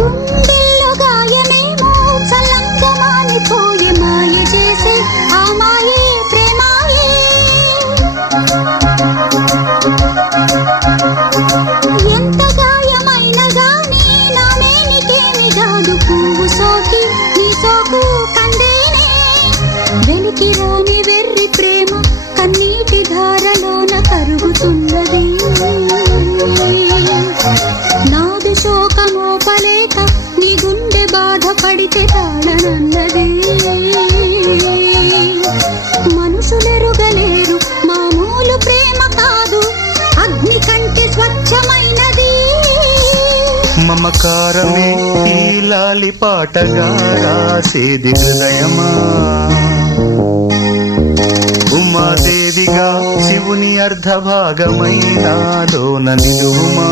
గుండెల్లో గాయమేమో చల్లంగా మానిపోయే మాయ చేసే ఆ మాయే ప్రేమాయే. ఎంత గాయమైన గానీ నా మేనికేమి కాదు పువ్వు సోకి నీ సోకు కందేనే. వెలికి రాని వెర్రి ప్రేమ కన్నీటి ధారలోన కరుగుతున్నది. నాదు శోకమోపలేక నీ గుండె బాధపడితే తాళనన్నది. మనుషులెరుగలేరు మామూలు ప్రేమ కాదు అగ్ని కంటే స్వచ్ఛమైనది. మమకారమే ఈ లాలి పాటగా రాసేది హృదయమా. ఉమాదేవిగా శివుని అర్ధభాగమైనాలోన నిలువుమా.